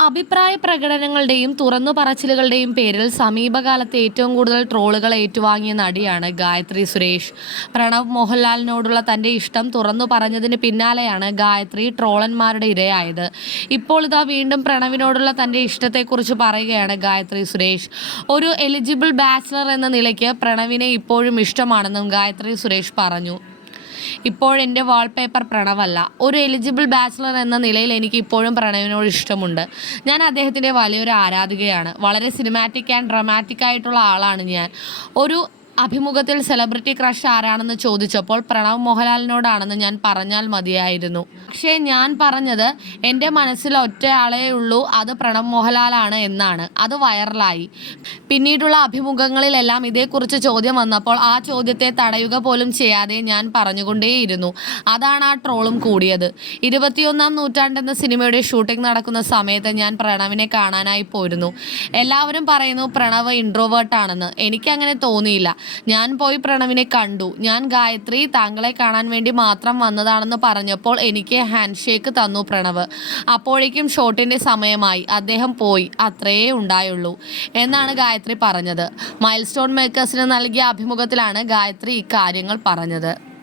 അഭിപ്രായ പ്രകടനങ്ങളുടെയും തുറന്നു പറച്ചിലുകളുടെയും പേരിൽ സമീപകാലത്ത് ഏറ്റവും കൂടുതൽ ട്രോളുകൾ ഏറ്റുവാങ്ങിയ നടിയാണ് ഗായത്രി സുരേഷ്. പ്രണവ് മോഹൻലാലിനോടുള്ള തന്റെ ഇഷ്ടം തുറന്നു പറഞ്ഞതിന് പിന്നാലെയാണ് ഗായത്രി ട്രോളന്മാരുടെ ഇരയായത്. ഇപ്പോൾ ഇതാ വീണ്ടും പ്രണവിനോടുള്ള തന്റെ ഇഷ്ടത്തെക്കുറിച്ച് പറയുകയാണ് ഗായത്രി സുരേഷ്. ഒരു എലിജിബിൾ ബാച്ചിലർ എന്ന നിലയ്ക്ക് പ്രണവിനെ ഇപ്പോഴും ഇഷ്ടമാണെന്നും ഗായത്രി സുരേഷ് പറഞ്ഞു. ഇപ്പോഴെന്റെ വാൾപേപ്പർ പ്രണവല്ല. ഒരു എലിജിബിൾ ബാച്ചിലർ എന്ന നിലയിൽ എനിക്ക് ഇപ്പോഴും പ്രണവിനോട് ഇഷ്ടമുണ്ട്. ഞാൻ അദ്ദേഹത്തിന്റെ വലിയൊരു ആരാധികയാണ്. വളരെ സിനിമാറ്റിക് ആൻഡ് ഡ്രമാറ്റിക് ആയിട്ടുള്ള ആളാണ് ഞാൻ. ഒരു അഭിമുഖത്തിൽ സെലിബ്രിറ്റി ക്രഷ് ആരാണെന്ന് ചോദിച്ചപ്പോൾ പ്രണവ് മോഹൻലാലിനോടാണെന്ന് ഞാൻ പറഞ്ഞാൽ മതിയായിരുന്നു. പക്ഷേ ഞാൻ പറഞ്ഞത് എന്റെ മനസ്സിൽ ഒറ്റയാളേ ഉള്ളൂ അത് പ്രണവ് മോഹൻലാലാണ് എന്നാണ്. അത് വൈറലായി. പിന്നീടുള്ള അഭിമുഖങ്ങളിലെല്ലാം ഇതേക്കുറിച്ച് ചോദ്യം വന്നപ്പോൾ ആ ചോദ്യത്തെ തടയുക പോലും ചെയ്യാതെ ഞാൻ പറഞ്ഞുകൊണ്ടേയിരുന്നു. അതാണ് ആ ട്രോളും കൂടിയത്. ഇരുപത്തിയൊന്നാം നൂറ്റാണ്ടെന്ന സിനിമയുടെ ഷൂട്ടിംഗ് നടക്കുന്ന സമയത്ത് ഞാൻ പ്രണവിനെ കാണാനായി പോയിരുന്നു. എല്ലാവരും പറയുന്നു പ്രണവ് ഇൻട്രോവേർട്ടാണെന്ന് എനിക്കങ്ങനെ തോന്നിയില്ല. ഞാൻ പോയി പ്രണവിനെ കണ്ടു. ഞാൻ ഗായത്രി താങ്കളെ കാണാൻ വേണ്ടി മാത്രം വന്നതാണെന്ന് പറഞ്ഞപ്പോൾ എനിക്ക് ഹാൻഡ് ഷേക്ക് തന്നു പ്രണവ്. അപ്പോഴേക്കും ഷോട്ടിന്റെ സമയമായി. അദ്ദേഹം പോയി. അത്രയേ ഉണ്ടായുള്ളൂ എന്നാണ് ഗായത്രി പറഞ്ഞത്. മൈൽ സ്റ്റോൺ മേക്കേഴ്സിന് നൽകിയ അഭിമുഖത്തിലാണ് ഗായത്രി ഇക്കാര്യങ്ങൾ പറഞ്ഞത്.